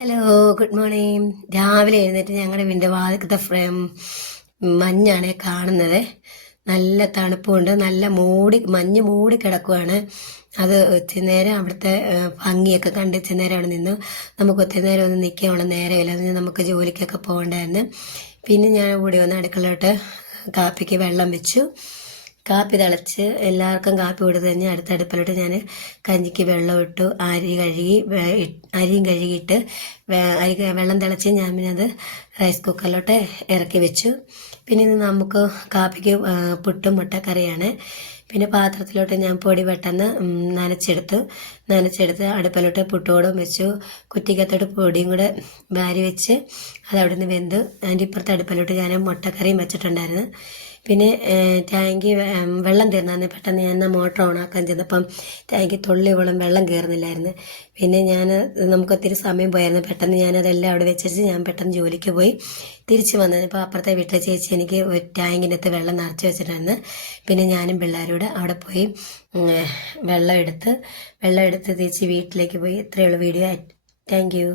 Hello, good morning. രാവിലെ എഴുന്നേറ്റ് ഞങ്ങളുടെ വിൻഡോ വാതിൽക്കത്തെ ഫ്രെയിം മഞ്ഞാണ് കാണുന്നത്. നല്ല തണുപ്പുണ്ട്, നല്ല മഞ്ഞ് മൂടി കിടക്കുവാണ്. അത് ഒത്തിരി നേരം അവിടുത്തെ ഭംഗിയൊക്കെ കണ്ട് ഇച്ചിരി നേരം അവിടെ നിന്നു. നമുക്ക് ഒത്തിരി നേരം ഒന്നും നിൽക്കാനുള്ള നേരമില്ല, അതിന് നമുക്ക് ജോലിക്കൊക്കെ പോകണ്ടായിരുന്നു. പിന്നെ ഞാൻ ഓടി വന്ന് അടുക്കളയിലോട്ട് കാപ്പിക്ക് വെള്ളം വെച്ചു. കാപ്പി തിളച്ച് എല്ലാവർക്കും കാപ്പി കൊടുത്ത് കഴിഞ്ഞ് അടുത്ത അടുപ്പിലോട്ട് ഞാൻ കഞ്ഞിക്ക് വെള്ളം ഇട്ടു. അരിയും കഴുകിയിട്ട് വെള്ളം തിളച്ച് ഞാൻ പിന്നെ അത് റൈസ് കുക്കറിലോട്ട് ഇറക്കി വെച്ചു. പിന്നെ ഇന്ന് നമുക്ക് കാപ്പിക്ക് പുട്ടും മുട്ടക്കറിയാണ്. പിന്നെ പാത്രത്തിലോട്ട് ഞാൻ പൊടി പെട്ടെന്ന് നനച്ചെടുത്ത് അടുപ്പിലോട്ട് പുട്ടോടും വെച്ചു. കുറ്റിക്കത്തോട്ട് പൊടിയും കൂടെ വാരി വെച്ച് അത് അവിടെ നിന്ന് വെന്ത് അതിൻ്റെ ഇപ്പുറത്തെ അടുപ്പിലോട്ട് ഞാൻ മുട്ടക്കറിയും വെച്ചിട്ടുണ്ടായിരുന്നു. പിന്നെ ടാങ്കി വെള്ളം തീർന്നു. പെട്ടെന്ന് ഞാൻ മോട്ടർ ഓണാക്കാൻ ചെന്നപ്പം ടാങ്കി തുള്ളിയോളം വെള്ളം കയറുന്നില്ലായിരുന്നു. പിന്നെ നമുക്ക് ഒത്തിരി സമയം പോയായിരുന്നു. പെട്ടെന്ന് ഞാനതെല്ലാം അവിടെ വെച്ചിട്ട് ഞാൻ പെട്ടെന്ന് ജോലിക്ക് പോയി തിരിച്ച് വന്നപ്പോൾ അപ്പുറത്തെ വീട്ടിലെ ചേച്ചി എനിക്ക് ഒരു ടാങ്കിനകത്ത് വെള്ളം നിറച്ച് വെച്ചിട്ടായിരുന്നു. പിന്നെ ഞാനും പിള്ളേരോട് അവിടെ പോയി വെള്ളം എടുത്ത് തിരിച്ച് വീട്ടിലേക്ക് പോയി. ഇത്രയുള്ള വീഡിയോ. Thank you.